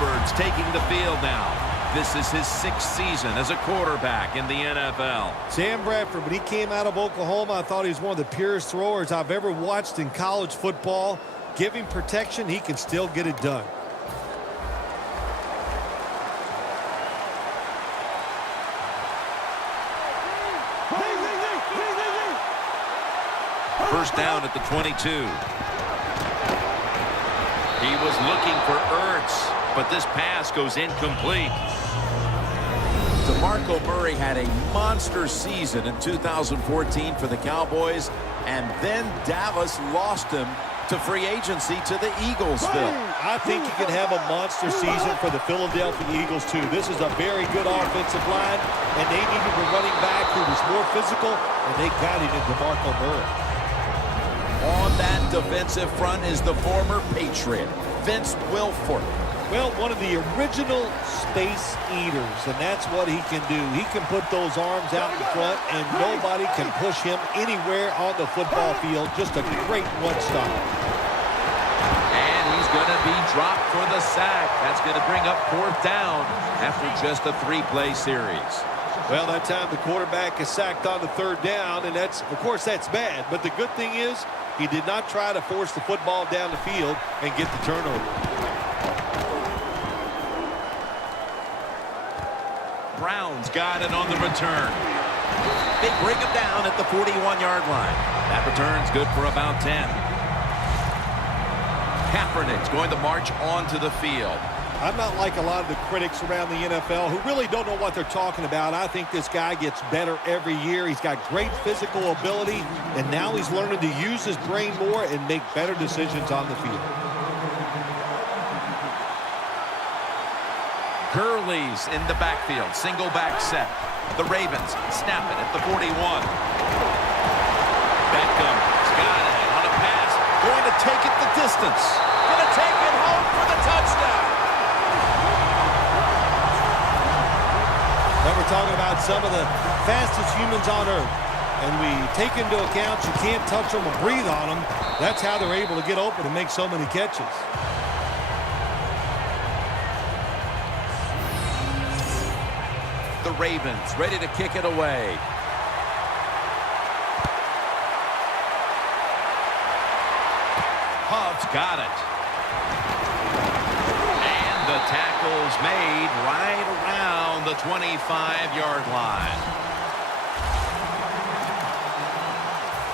Bradford's taking the field now. This is his 6th season as a quarterback in the NFL. Sam Bradford, when he came out of Oklahoma, I thought he was one of the purest throwers I've ever watched in college football. Give him protection, he can still get it done. First down at the 22. He was looking for Ertz, but this pass goes incomplete. DeMarco Murray had a monster season in 2014 for the Cowboys, and then Dallas lost him to free agency to the Eagles, Phil. I think he could have a monster season for the Philadelphia Eagles, too. This is a very good offensive line, and they needed a running back who was more physical, and they got him in DeMarco Murray. On that defensive front is the former Patriot, Vince Wilfork. Well, one of the original space eaters, and that's what he can do. He can put those arms out in front, and nobody can push him anywhere on the football field. Just a great one-stop. And he's going to be dropped for the sack. That's going to bring up 4th down after just a 3-play series. Well, that time the quarterback is sacked on the 3rd down, and that's, of course, that's bad. But the good thing is he did not try to force the football down the field and get the turnover. Brown's got it on the return. They bring him down at the 41-yard line. That return's good for about 10. Kaepernick's going to march onto the field. I'm not like a lot of the critics around the NFL who really don't know what they're talking about. I think this guy gets better every year. He's got great physical ability, and now he's learning to use his brain more and make better decisions on the field. Gurley's in the backfield. Single back set. The Ravens snap it at the 41. Beckham's got it on a pass. Going to take it the distance. Going to take it home for the touchdown. Now we're talking about some of the fastest humans on earth. And we take into account you can't touch them or breathe on them. That's how they're able to get open and make so many catches. The Ravens ready to kick it away. Hubb's got it. And the tackle's made right around the 25-yard line.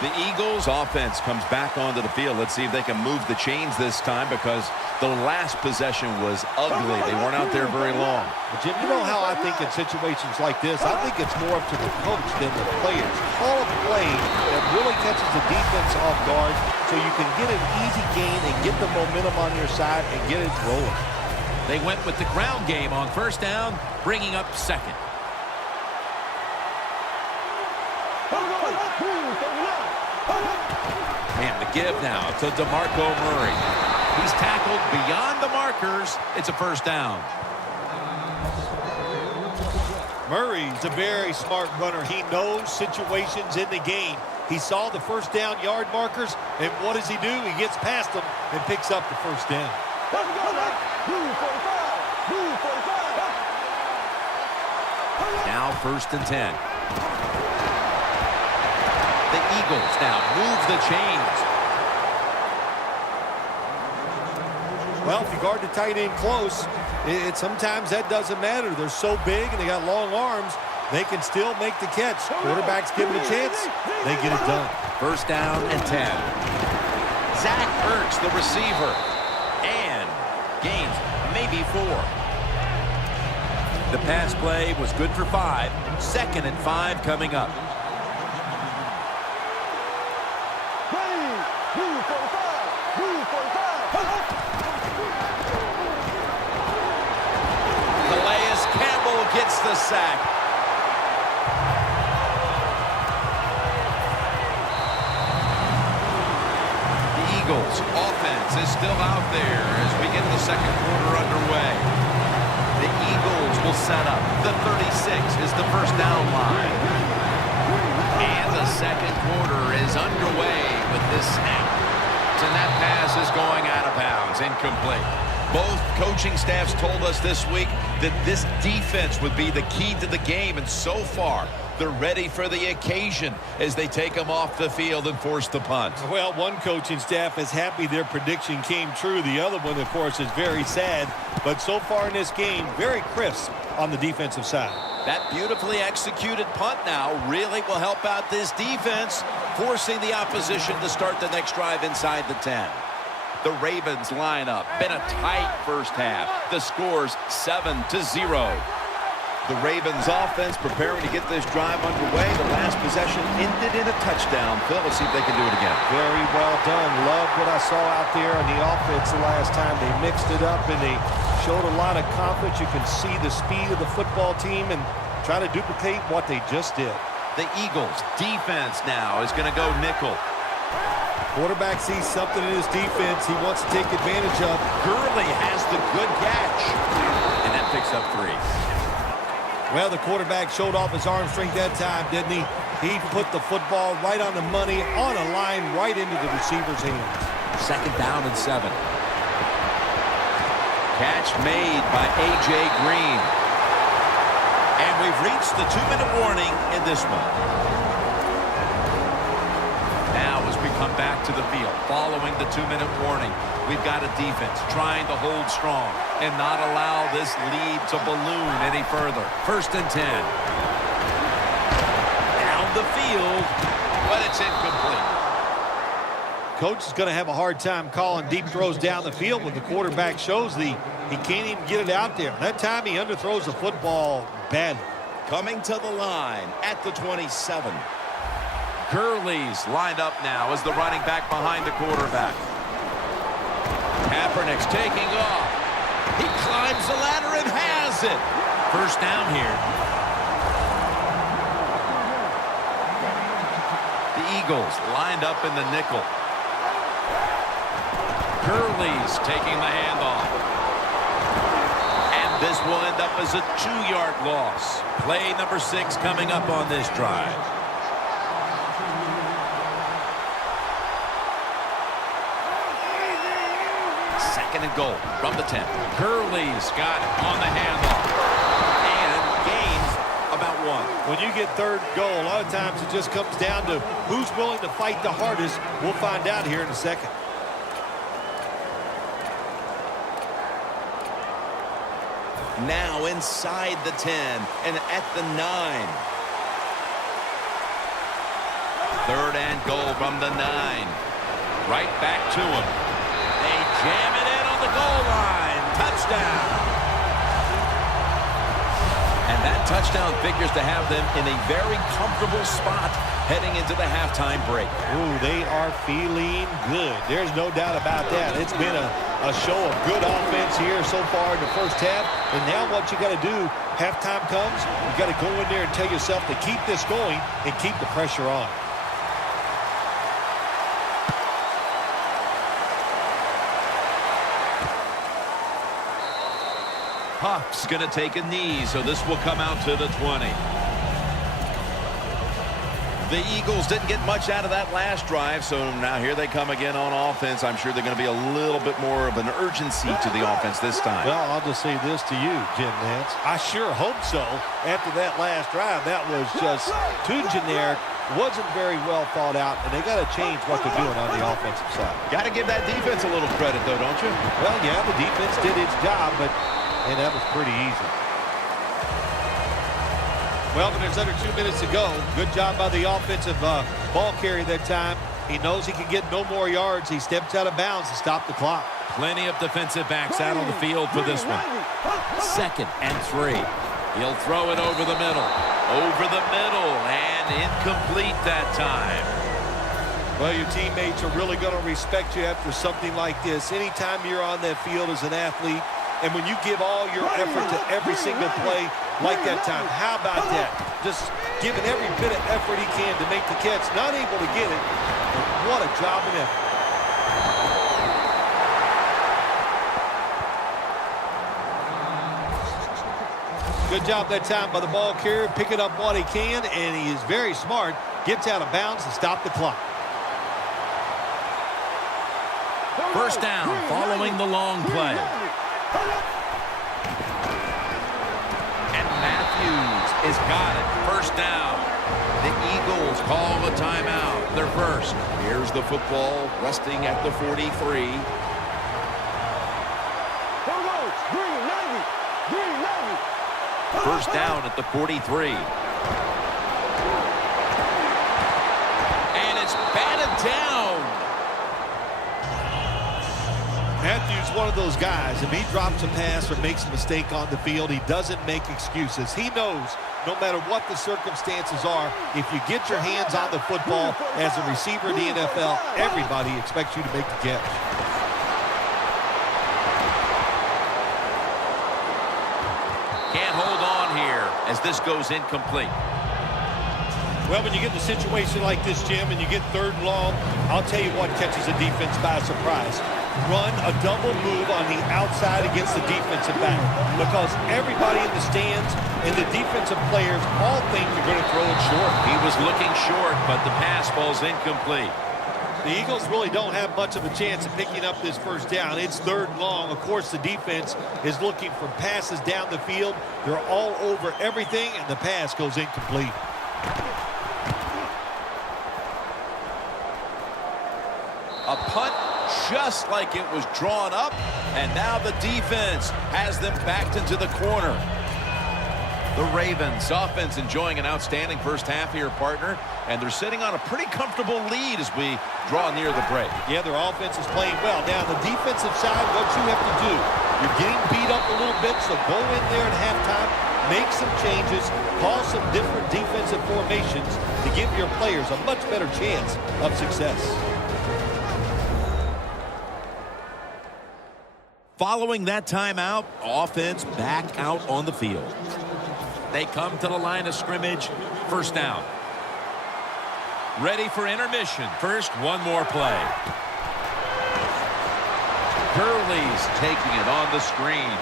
The Eagles offense comes back onto the field. Let's see if they can move the chains this time, because the last possession was ugly. They weren't out there very long. Jim, you know how I think in situations like this, I think it's more up to the coach than the players. Call a play that really catches the defense off guard so you can get an easy gain and get the momentum on your side and get it rolling. They went with the ground game on 1st down, bringing up 2nd. And the give now to DeMarco Murray. He's tackled beyond the markers. It's a 1st down. Murray's a very smart runner. He knows situations in the game. He saw the 1st down yard markers, and what does he do? He gets past them and picks up the 1st down. Now 1st and 10. The Eagles now move the chains. Well, if you guard the tight end close, sometimes that doesn't matter. They're so big and they got long arms, they can still make the catch. Quarterbacks give them a chance, they get it done. 1st down and 10. Zach Ertz, the receiver. And gains maybe 4. The pass play was good for 5. 2nd and 5 coming up. Gets the sack. The Eagles offense is still out there as we get the 2nd quarter underway. The Eagles will set up. The 36 is the 1st down line. And the 2nd quarter is underway with this snap. And that pass is going out of bounds, incomplete. Both coaching staffs told us this week that this defense would be the key to the game, and so far, they're ready for the occasion as they take them off the field and force the punt. Well, one coaching staff is happy their prediction came true. The other one, of course, is very sad. But so far in this game, very crisp on the defensive side. That beautifully executed punt now really will help out this defense, forcing the opposition to start the next drive inside the 10. The Ravens line up. Been a tight first half. The score's 7-0. The Ravens offense preparing to get this drive underway. The last possession ended in a touchdown. Phil, let's see if they can do it again. Very well done. Love what I saw out there on the offense the last time. They mixed it up and they showed a lot of confidence. You can see the speed of the football team and try to duplicate what they just did. The Eagles defense now is going to go nickel. Quarterback sees something in his defense he wants to take advantage of. Gurley has the good catch. And that picks up 3. Well, the quarterback showed off his arm strength that time, didn't he? He put the football right on the money, on a line, right into the receiver's hands. 2nd down and 7. Catch made by A.J. Green. And we've reached the 2-minute warning in this one. Now as we come back to the field, following the 2-minute warning, we've got a defense trying to hold strong and not allow this lead to balloon any further. 1st and 10. Down the field, but it's incomplete. Coach is going to have a hard time calling deep throws down the field when the quarterback shows he can't even get it out there. That time he underthrows the football badly. Coming to the line at the 27. Gurley's lined up now as the running back behind the quarterback. Kaepernick's taking off. He climbs the ladder and has it. 1st down here. The Eagles lined up in the nickel. Gurley's taking the handoff. And this will end up as a 2-yard loss. Play number 6 coming up on this drive. And goal from the 10. Gurley's got it on the handoff and gains about 1. When you get 3rd goal, a lot of times it just comes down to who's willing to fight the hardest. We'll find out here in a second. Now inside the 10 and at the 9. 3rd and goal from the 9. Right back to him. They jam it in on the goal line. Touchdown. And that touchdown figures to have them in a very comfortable spot heading into the halftime break. Ooh, they are feeling good. There's no doubt about that. It's been a show of good offense here so far in the first half. And now what you got to do, halftime comes, you got to go in there and tell yourself to keep this going and keep the pressure on. Huff's going to take a knee, so this will come out to the 20. The Eagles didn't get much out of that last drive, so now here they come again on offense. I'm sure they're going to be a little bit more of an urgency to the offense this time. Well, I'll just say this to you, Jim Nance. I sure hope so. After that last drive, that was just too generic, wasn't very well thought out, and they got to change what they're doing on the offensive side. Got to give that defense a little credit, though, don't you? Well, yeah, the defense did its job, but that was pretty easy. Well, but there's under 2 minutes to go. Good job by the offensive ball carrier that time. He knows he can get no more yards. He steps out of bounds to stop the clock. Plenty of defensive backs out on the field for this one. 2nd and 3. He'll throw it over the middle. Over the middle, and incomplete that time. Well, your teammates are really going to respect you after something like this. Anytime you're on that field as an athlete, and when you give all your effort to every single play like that time, how about that? Just giving every bit of effort he can to make the catch. Not able to get it, but what a job and effort. Good job that time by the ball carrier, picking up what he can, and he is very smart. Gets out of bounds to stop the clock. 1st down following the long play. And Matthews has got it. First down. The Eagles call the timeout. They're first. Here's the football resting at the 43. First down at the 43. And it's batted down. Matthews, one of those guys, if he drops a pass or makes a mistake on the field, he doesn't make excuses. He knows no matter what the circumstances are, if you get your hands on the football as a receiver in the NFL, everybody expects you to make the catch. Can't hold on here as this goes incomplete. Well, when you get in a situation like this, Jim, and you get third and long, I'll tell you what catches a defense by surprise. Run a double move on the outside against the defensive back, because everybody in the stands and the defensive players all think they're going to throw it short. He was looking short, but the pass ball's incomplete. The Eagles really don't have much of a chance of picking up this first down. It's third and long. Of course, the defense is looking for passes down the field. They're all over everything, and the pass goes incomplete. A punt just like it was drawn up, and now the defense has them backed into the corner. The Ravens offense enjoying an outstanding first half here, partner, and they're sitting on a pretty comfortable lead as we draw near the break. Yeah, their offense is playing well. Now, the defensive side, what you have to do, you're getting beat up a little bit, so go in there at halftime, make some changes, call some different defensive formations to give your players a much better chance of success. Following that timeout, offense back out on the field. They come to the line of scrimmage, first down. Ready for intermission. First, one more play. Gurley's taking it on the screen.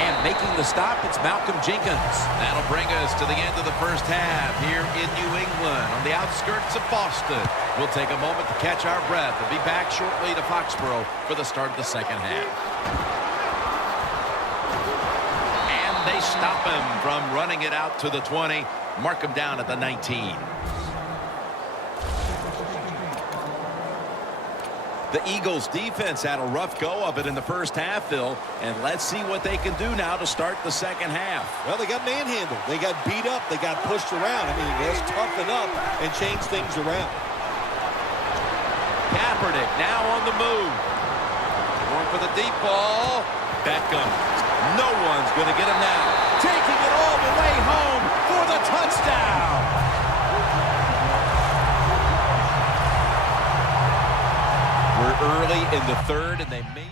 And making the stop, it's Malcolm Jenkins. That'll bring us to the end of the first half here in New England on the outskirts of Boston. We'll take a moment to catch our breath and be back shortly to Foxborough for the start of the second half. And they stop him from running it out to the 20. Mark him down at the 19. The Eagles defense had a rough go of it in the first half, Phil, and let's see what they can do now to start the second half. Well, they got manhandled. They got beat up. They got pushed around. I mean, let's toughen up and change things around. Kaepernick now on the move. Going for the deep ball. Beckham. No one's going to get him now. Taking it all the way home for the touchdown. We're early in the third, and they may...